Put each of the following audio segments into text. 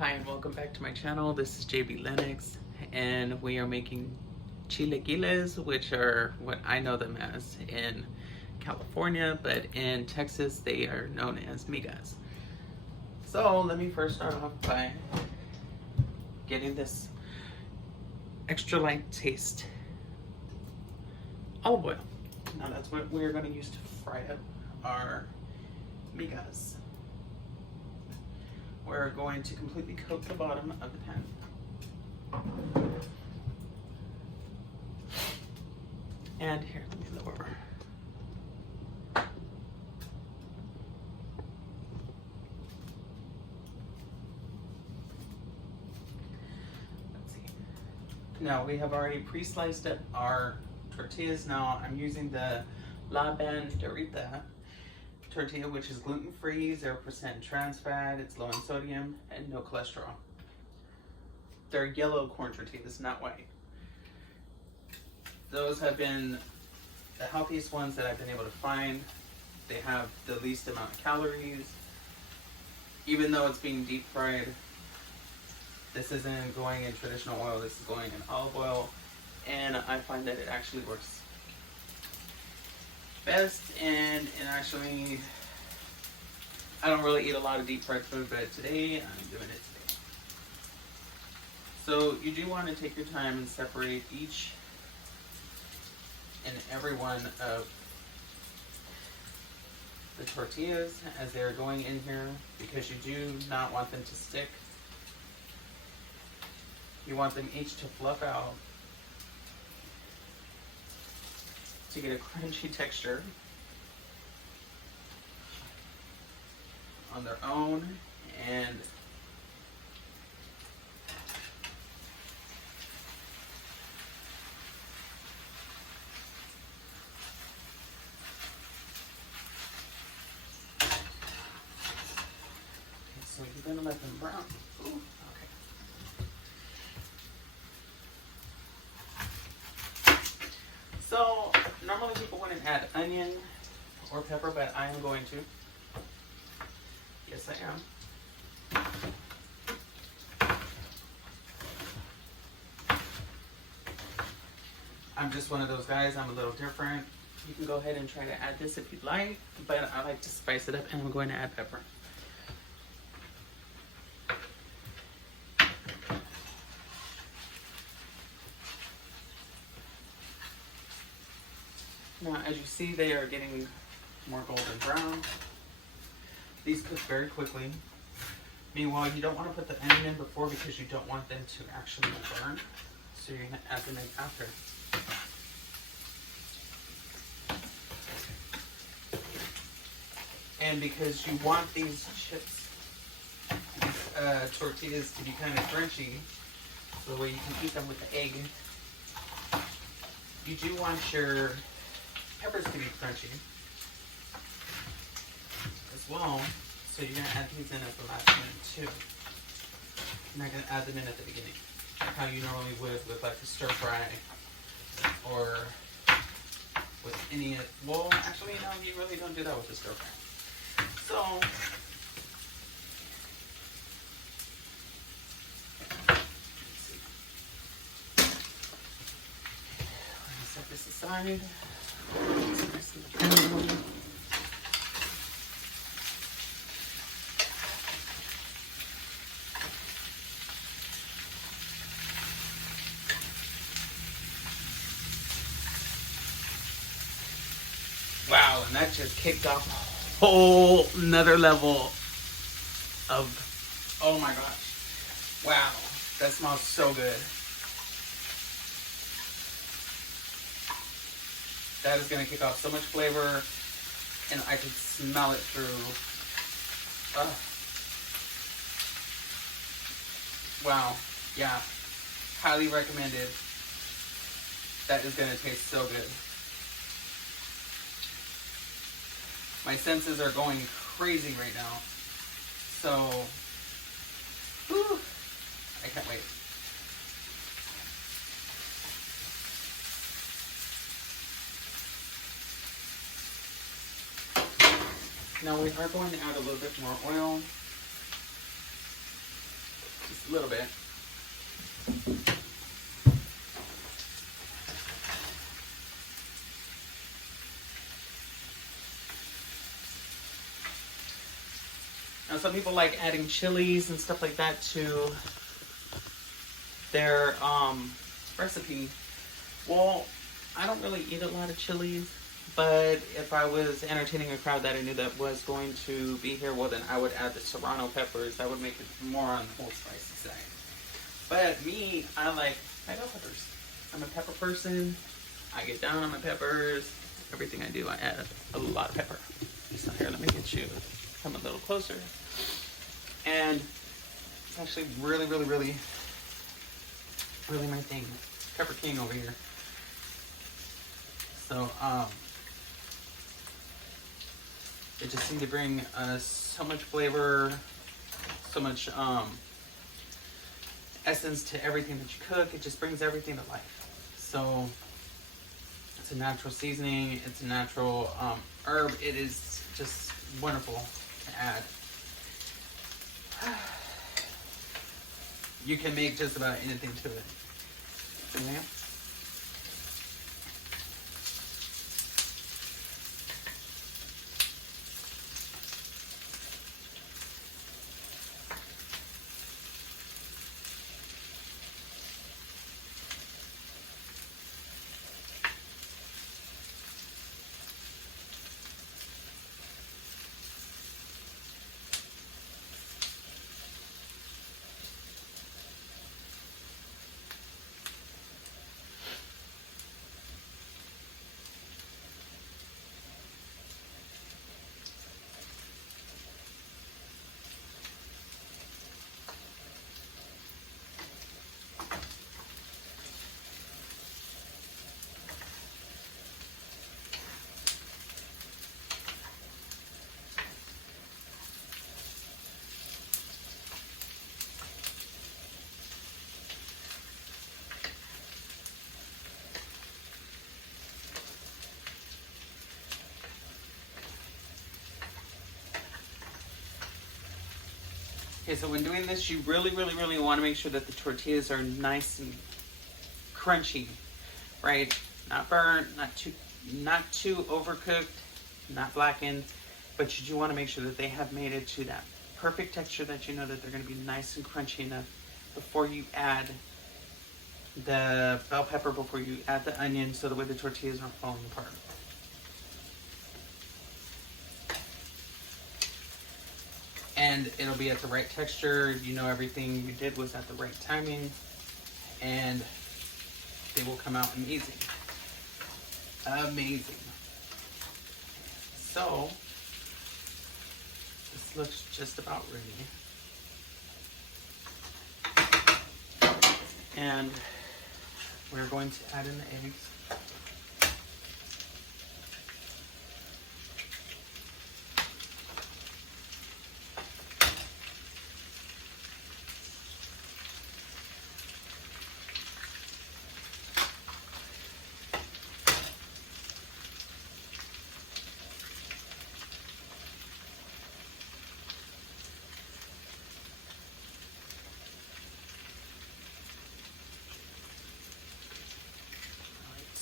Hi and welcome back to my channel. This is JB Lennox and we are making chilaquiles, which are what I know them as in California, but in Texas they are known as migas. So let me first start off by getting this extra light taste olive oil. Now that's what we're going to use to fry up our migas. We're going to completely coat the bottom of the pan. And here, let me lower. Let's see. Now we have already pre-sliced up our tortillas. Now I'm using the banderita tortilla, which is gluten-free, 0% trans fat, it's low in sodium, and no cholesterol. They're yellow corn tortillas, not white. Those have been the healthiest ones that I've been able to find. They have the least amount of calories. Even though it's being deep fried, this isn't going in traditional oil, this is going in olive oil, and I find that it actually works best. And actually, I don't really eat a lot of deep fried food, but today I'm doing it today. So you do want to take your time and separate each and every one of the tortillas as they're going in here, because you do not want them to stick. You want them each to fluff out to get a crunchy texture on their own. And so you're gonna let them brown. Ooh, okay. So normally people wouldn't add onion or pepper, but I am going to. Yes, I am. I'm just one of those guys. I'm a little different. You can go ahead and try to add this if you'd like, but I like to spice it up, and I'm going to add pepper. Now, as you see, they are getting more golden brown. These cook very quickly. Meanwhile, you don't want to put the onion in before because you don't want them to actually burn. So you're going to add them in after. And because you want these chips, these tortillas to be kind of crunchy, so the way you can eat them with the egg, you do want your peppers to be crunchy as well. So you're going to add these in at the last minute too. You're not going to add them in at the beginning, how you normally would with like a stir fry or with any, well, actually, no, you really don't do that with a stir fry. So, let's see. Let me set this aside. Wow, and that just kicked off a whole nother level of, oh my gosh. Wow, that smells so good. That is going to kick off so much flavor, and I can smell it through. Wow, yeah, highly recommended. That is going to taste so good. My senses are going crazy right now, so whew, I can't wait. Now we are going to add a little bit more oil. A little bit. Now some people like adding chilies and stuff like that to their recipe. Well, I don't really eat a lot of chilies, but if I was entertaining a crowd that I knew that was going to be here, well then I would add the serrano peppers. That would make it more on the whole spicy side. But me, I like bell peppers. I'm a pepper person. I get down on my peppers. Everything I do, I add a lot of pepper. So here, let me get you come a little closer. And it's actually really, really, really, really my thing. Pepper king over here. So, it just seemed to bring so much flavor, so much essence to everything that you cook. It just brings everything to life. So, it's a natural seasoning. It's a natural herb. It is just wonderful to add. You can make just about anything to it. Okay? Okay, so when doing this, you really, really, really want to make sure that the tortillas are nice and crunchy, right? Not burnt, not too overcooked, not blackened, but you do want to make sure that they have made it to that perfect texture that you know that they're going to be nice and crunchy enough before you add the bell pepper, before you add the onion, so the way the tortillas aren't falling apart. And it'll be at the right texture. You know everything you did was at the right timing. And they will come out amazing. Amazing. So, this looks just about ready. And we're going to add in the eggs.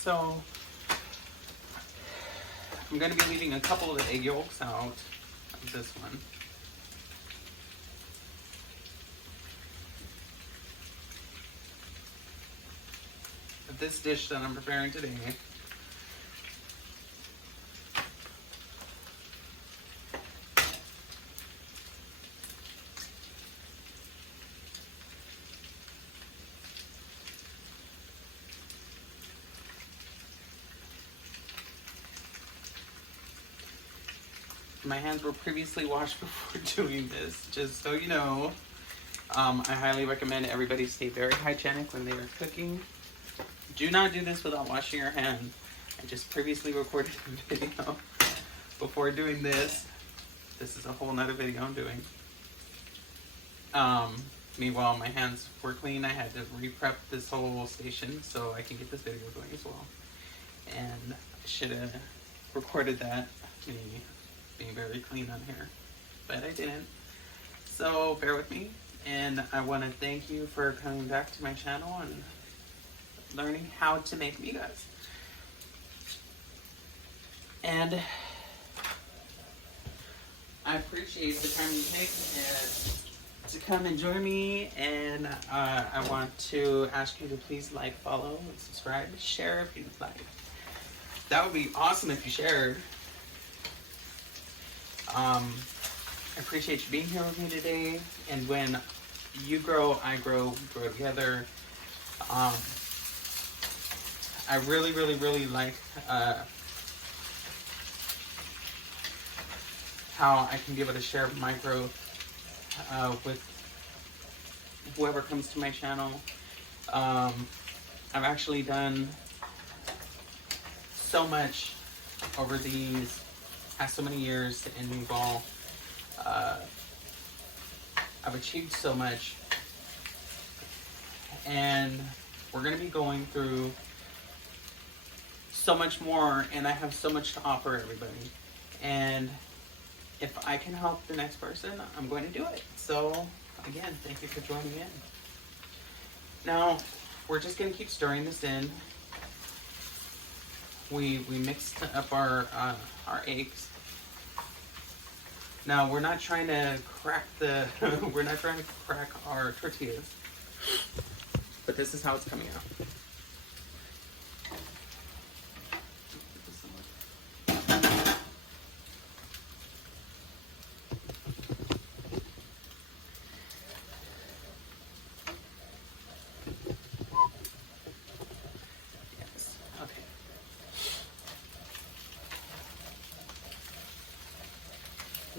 So, I'm going to be leaving a couple of the egg yolks out of this one. Of this dish that I'm preparing today. My hands were previously washed before doing this, just so you know. I highly recommend everybody stay very hygienic when they are cooking. Do not do this without washing your hands. I just previously recorded a video before doing this. This is a whole nother video I'm doing. Meanwhile, my hands were clean. I had to re-prep this whole station so I can get this video going as well. And I should have recorded that, me being very clean on here, but I didn't. So bear with me, and I want to thank you for coming back to my channel and learning how to make migas. And I appreciate the time you take to come and join me, and I want to ask you to please like, follow, and subscribe, share if you'd like. That would be awesome if you shared. I appreciate you being here with me today, and when you grow, I grow, we grow together. I really, really, really like how I can be able to share my growth with whoever comes to my channel. I've actually done so much over these past so many years, and we've all I've achieved so much, and we're going to be going through so much more, and I have so much to offer everybody. And if I can help the next person, I'm going to do it. So again, thank you for joining in. Now, we're just going to keep stirring this in. We mixed up our eggs. Now, we're not trying to crack we're not trying to crack our tortillas, but this is how it's coming out.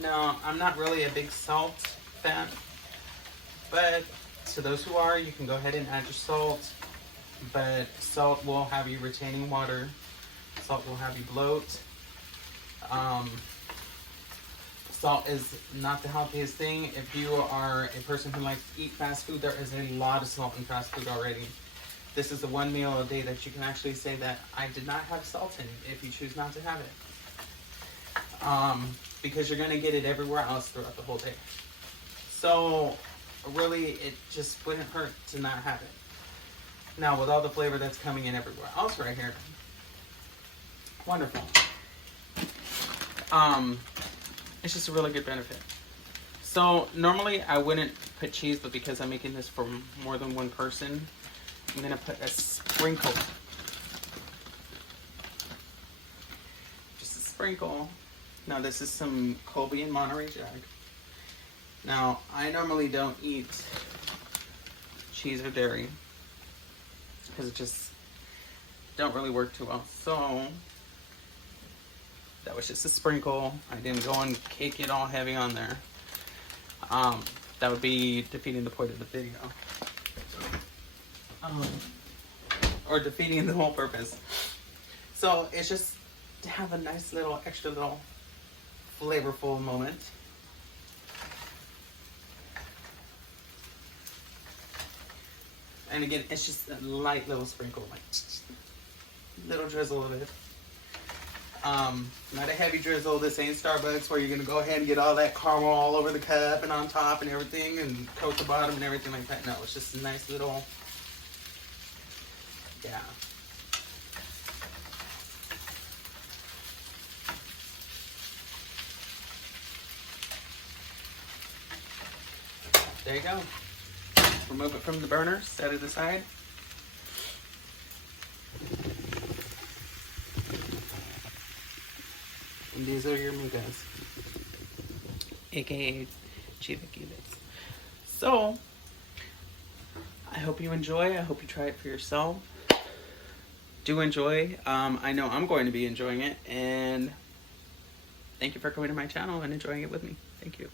Now, I'm not really a big salt fan, but to those who are, you can go ahead and add your salt, but salt will have you retaining water. Salt will have you bloat. Salt is not the healthiest thing. If you are a person who likes to eat fast food, there is a lot of salt in fast food already. This is the one meal a day that you can actually say that I did not have salt in, if you choose not to have it. Because you're going to get it everywhere else throughout the whole day. So really, it just wouldn't hurt to not have it. Now, with all the flavor that's coming in everywhere else right here, wonderful. It's just a really good benefit. So normally I wouldn't put cheese, but because I'm making this for more than one person, I'm going to put a sprinkle. Just a sprinkle. Now, this is some Colby and Monterey Jack. Now, I normally don't eat cheese or dairy because it just don't really work too well. So that was just a sprinkle. I didn't go and cake it all heavy on there. That would be defeating the point of the video. Or defeating the whole purpose. So it's just to have a nice little, extra little flavorful moment. And again, it's just a light little sprinkle, like little drizzle of it. Not a heavy drizzle. This ain't Starbucks where you're gonna go ahead and get all that caramel all over the cup and on top and everything and coat the bottom and everything like that. No, it's just a nice little, yeah. There you go. Remove it from the burner, set it aside. And these are your migas, aka chilaquiles. So, I hope you enjoy. I hope you try it for yourself. Do enjoy. I know I'm going to be enjoying it. And thank you for coming to my channel and enjoying it with me. Thank you.